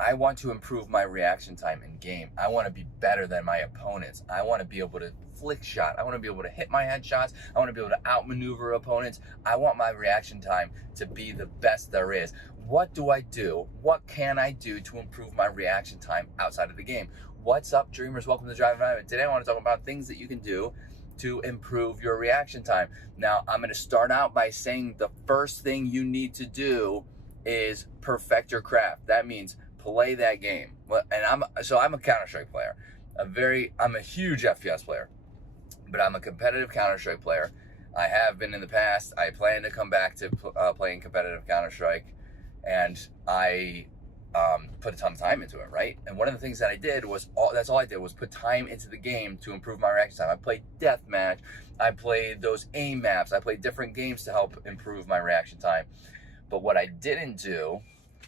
I want to improve my reaction time in game. I want to be better than my opponents. I want to be able to flick shot. I want to be able to hit my headshots. I want to be able to outmaneuver opponents. I want my reaction time to be the best there is. What do I do? What can I do to improve my reaction time outside of the game? What's up, dreamers? Welcome to Drive Environment. Today I want to talk about things that you can do to improve your reaction time. Now, I'm going to start out by saying the first thing you need to do is perfect your craft. That means play that game. And I'm a Counter-Strike player. I'm a huge FPS player, but I'm a competitive Counter-Strike player. I have been in the past. I plan to come back to playing competitive Counter-Strike, and I put a ton of time into it, right? And one of the things that I did was, that's all I did was put time into the game to improve my reaction time. I played deathmatch. I played those aim maps. I played different games to help improve my reaction time. But what I didn't do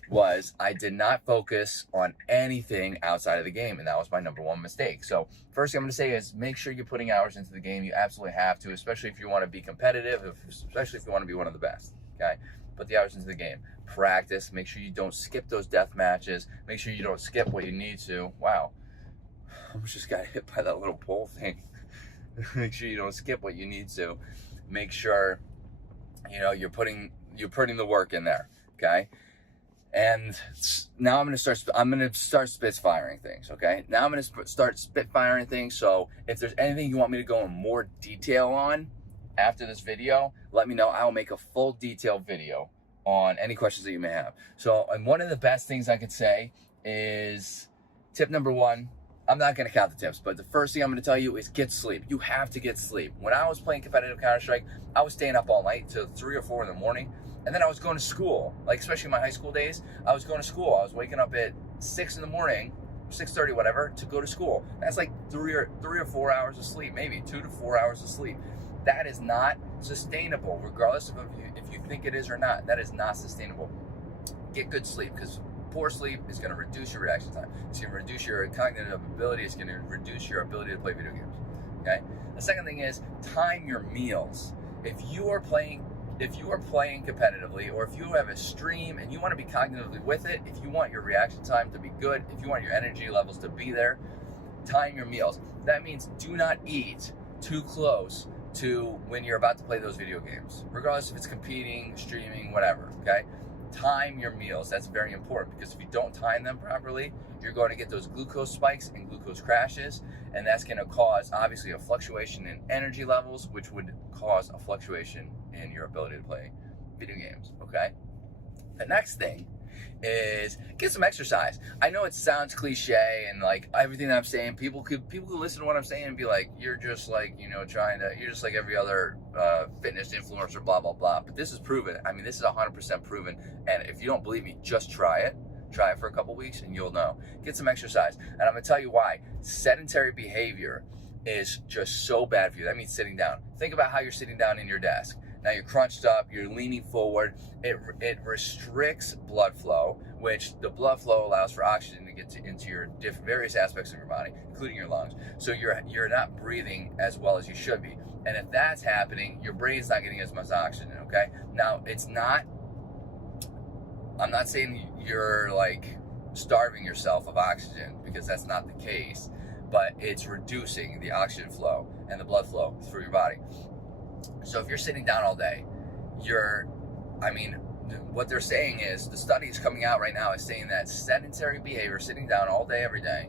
was I did not focus on anything outside of the game, and that was my number one mistake. So first thing I'm going to say is make sure you're putting hours into the game. You absolutely have to, especially if you want to be competitive, especially if you want to be one of the best, okay? Put the hours into the game. Practice. Make sure you don't skip those death matches. Make sure you don't skip what you need to. Wow. I almost just got hit by that little pole thing. Make sure you don't skip what you need to. Make sure, you're putting the work in there, okay? And now I'm going to start spitfiring things, okay? Now I'm going to start spitfiring things. So if there's anything you want me to go in more detail on after this video, let me know. I will make a full detailed video on any questions that you may have. So, and one of the best things I could say is tip number one. I'm not going to count the tips, but the first thing I'm going to tell you is get sleep. You have to get sleep. When I was playing competitive Counter-Strike, I was staying up all night till 3 or 4 in the morning. And then I was going to school, like especially my high school days. I was going to school. I was waking up at 6 in the morning, 6:30, whatever, to go to school. That's like 3 or 4 hours of sleep, maybe 2 to 4 hours of sleep. That is not sustainable, regardless of if you think it is or not. That is not sustainable. Get good sleep, because poor sleep is going to reduce your reaction time. It's going to reduce your cognitive ability. It's going to reduce your ability to play video games. Okay. The second thing is time your meals. If you are playing competitively, or if you have a stream and you want to be cognitively with it, if you want your reaction time to be good, if you want your energy levels to be there, time your meals. That means do not eat too close to when you're about to play those video games, regardless if it's competing, streaming, whatever, okay? Time your meals. That's very important, because if you don't time them properly, you're going to get those glucose spikes and glucose crashes, and that's going to cause, obviously, a fluctuation in energy levels, which would cause a fluctuation in your ability to play video games, okay? The next thing is get some exercise. I know it sounds cliche, and like everything that I'm saying, people could listen to what I'm saying and be like, you're just like, you're just like every other fitness influencer, blah, blah, blah. But this is proven. I mean, this is 100% proven. And if you don't believe me, just try it. Try it for a couple weeks and you'll know. Get some exercise. And I'm going to tell you why. Sedentary behavior is just so bad for you. That means sitting down. Think about how you're sitting down in your desk. Now you're crunched up, you're leaning forward. It restricts blood flow, which the blood flow allows for oxygen to get into your various aspects of your body, including your lungs. So you're not breathing as well as you should be. And if that's happening, your brain's not getting as much oxygen, okay? Now, I'm not saying you're like starving yourself of oxygen, because that's not the case, but it's reducing the oxygen flow and the blood flow through your body. So if you're sitting down all day, what they're saying is, the studies coming out right now is saying that sedentary behavior, sitting down all day, every day,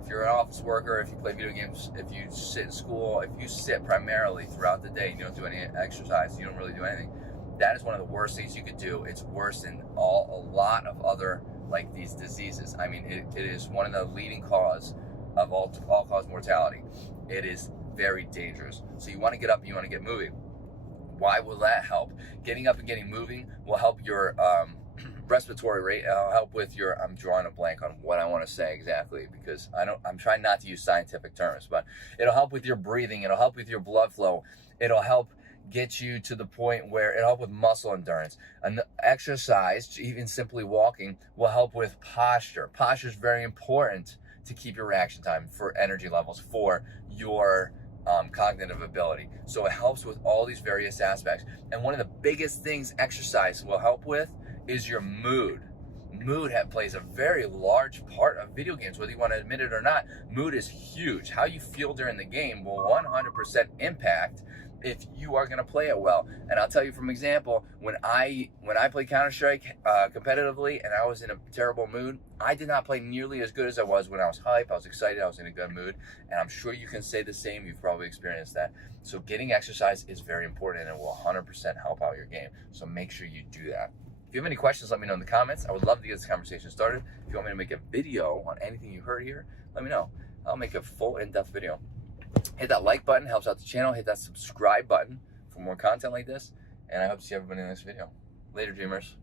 if you're an office worker, if you play video games, if you sit in school, if you sit primarily throughout the day and you don't do any exercise, you don't really do anything, that is one of the worst things you could do. It's worse than a lot of other, like, these diseases. I mean, it is one of the leading cause of all-cause mortality. It is very dangerous. So you want to get up and you want to get moving. Why will that help? Getting up and getting moving will help your respiratory rate. It'll help with your, I'm drawing a blank on what I want to say exactly, because I'm trying not to use scientific terms, but it'll help with your breathing. It'll help with your blood flow. It'll help get you to the point where it'll help with muscle endurance. And exercise, even simply walking, will help with posture. Posture is very important to keep your reaction time, for energy levels, for your cognitive ability. So it helps with all these various aspects. And one of the biggest things exercise will help with is your mood. Mood plays a very large part of video games, whether you want to admit it or not. Mood is huge. How you feel during the game will 100% impact if you are going to play it well. And I'll tell you from example, when I played Counter-Strike competitively and I was in a terrible mood, I did not play nearly as good as I was when I was hype, I was excited, I was in a good mood, and I'm sure you can say the same. You've probably experienced that. So getting exercise is very important and it will 100% help out your game. So make sure you do that. If you have any questions, let me know in the comments. I would love to get this conversation started. If you want me to make a video on anything you heard here, let me know. I'll make a full in-depth video. Hit that like button, helps out the channel. Hit that subscribe button for more content like this. And I hope to see everybody in the next video. Later, dreamers.